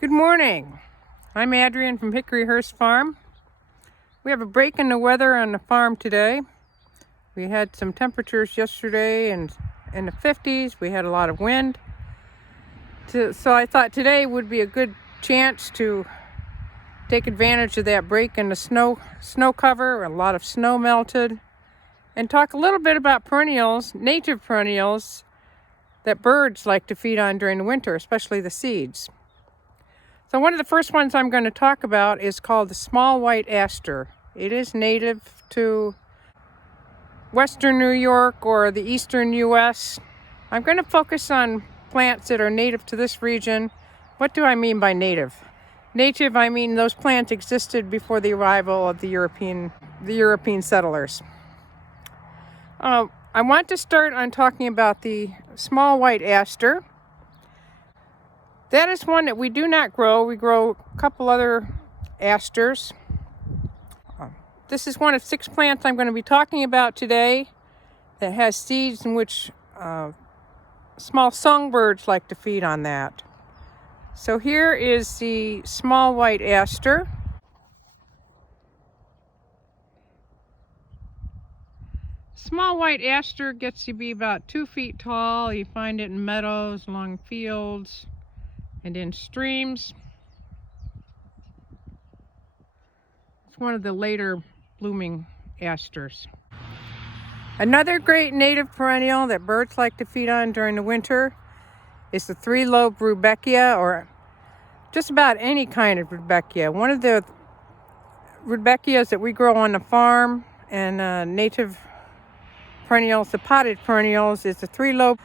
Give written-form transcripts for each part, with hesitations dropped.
Good morning. I'm Adrienne from Hickoryhurst Farm. We have a break in the weather on the farm today. We had some temperatures yesterday and in the 50s. We had a lot of wind. So I thought today would be a good chance to take advantage of that break in the snow cover. A lot of snow melted. And talk a little bit about perennials, native perennials, that birds like to feed on during the winter, especially the seeds. So one of the first ones I'm going to talk about is called the small white aster. It is native to western New York or the eastern US. I'm going to focus on plants that are native to this region. What do I mean by native? Native, I mean those plants existed before the arrival of the European settlers. I want to start on talking about the small white aster. That is one that we do not grow. We grow a couple other asters. This is one of 6 plants I'm going to be talking about today that has seeds in which small songbirds like to feed on that. So here is the small white aster. Small white aster gets to be about 2 feet tall. You find it in meadows, along fields, and in streams. It's one of the later blooming asters. Another great native perennial that birds like to feed on during the winter is the 3-lobe Rudbeckia, or just about any kind of Rudbeckia. One of the Rudbeckias that we grow on the farm and native perennials, the potted perennials, is the 3-lobed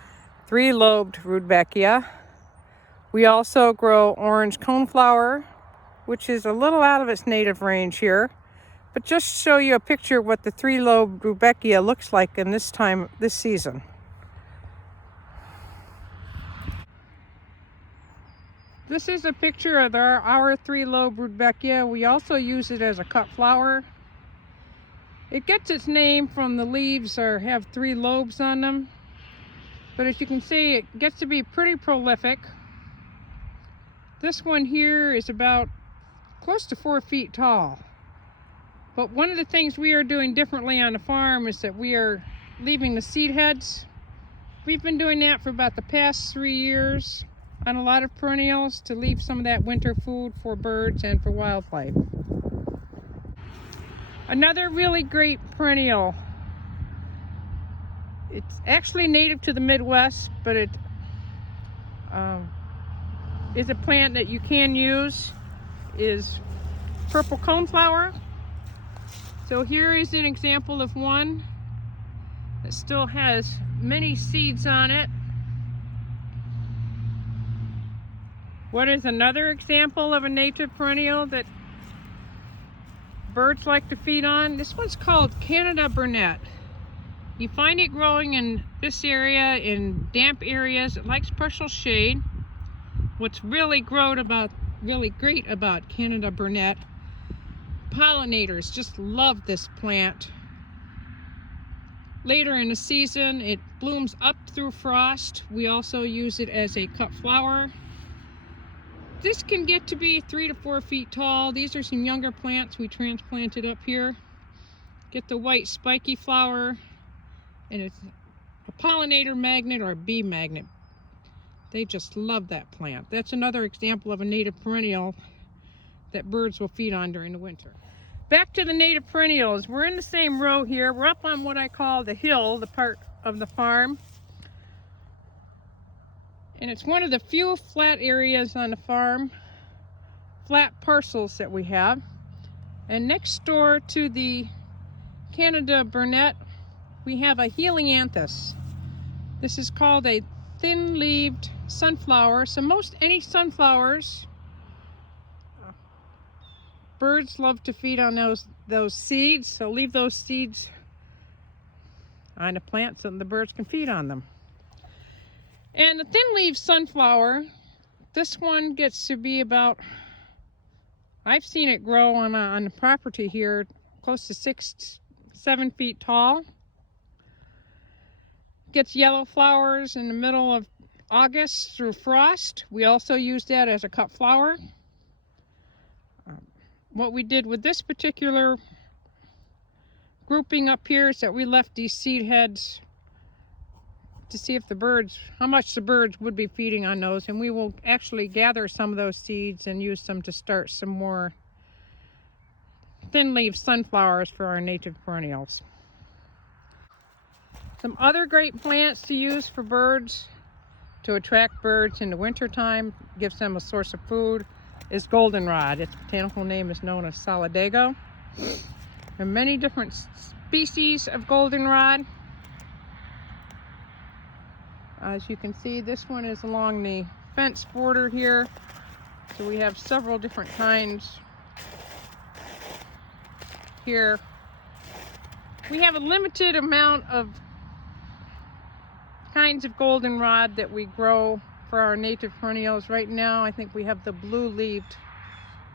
Rudbeckia. We also grow orange coneflower, which is a little out of its native range here. But just to show you a picture of what the 3-lobed Rudbeckia looks like in this season. This is a picture of our 3-lobed Rudbeckia. We also use it as a cut flower. It gets its name from the leaves have 3 lobes on them. But as you can see, it gets to be pretty prolific. This one here is about close to 4 feet tall. But one of the things we are doing differently on the farm is that we are leaving the seed heads. We've been doing that for about the past 3 years on a lot of perennials to leave some of that winter food for birds and for wildlife. Another really great perennial. It's actually native to the Midwest, but it is a plant that you can use, is purple coneflower. So here is an example of one that still has many seeds on it. What is another example of a native perennial that birds like to feed on? This one's called Canada Burnet. You find it growing in this area, in damp areas. It likes partial shade. What's really great about Canada Burnet, pollinators just love this plant. Later in the season, it blooms up through frost. We also use it as a cut flower. This can get to be 3 to 4 feet tall. These are some younger plants we transplanted up here. Get the white spiky flower, and it's a pollinator magnet or a bee magnet. They just love that plant. That's another example of a native perennial that birds will feed on during the winter. Back to the native perennials. We're in the same row here. We're up on what I call the hill, the part of the farm. And it's one of the few flat areas on the farm, flat parcels that we have. And next door to the Canada Burnet, we have a helianthus. This is called a thin-leaved sunflower. So most any sunflowers, birds love to feed on those seeds. So leave those seeds on the plant so the birds can feed on them. And the thin-leaved sunflower, this one gets to be about, I've seen it grow on the property here, close to 6, 7 feet tall. Gets yellow flowers in the middle of August through frost. We also use that as a cut flower. What we did with this particular grouping up here is that we left these seed heads to see if the birds, how much the birds would be feeding on those, and we will actually gather some of those seeds and use them to start some more thin leaf sunflowers for our native perennials. Some other great plants to use for birds, to attract birds in the wintertime, gives them a source of food, is goldenrod. Its botanical name is known as solidago. There are many different species of goldenrod. As you can see, this one is along the fence border here. So we have several different kinds here. We have a limited amount of kinds of goldenrod that we grow for our native perennials. Right now, I think we have the blue-leaved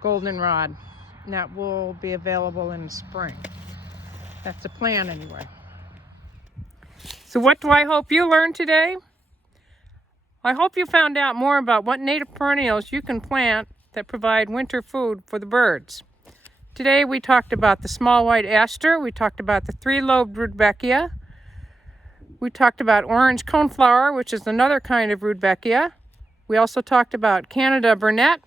goldenrod, and that will be available in the spring. That's the plan anyway. So what do I hope you learned today? I hope you found out more about what native perennials you can plant that provide winter food for the birds. Today we talked about the small white aster, we talked about the three-lobed Rudbeckia, we talked about orange coneflower, which is another kind of Rudbeckia. We also talked about Canada burnet.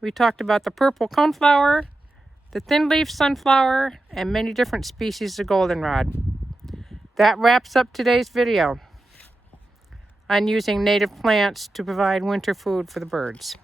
We talked about the purple coneflower, the thin leaf sunflower, and many different species of goldenrod. That wraps up today's video on using native plants to provide winter food for the birds.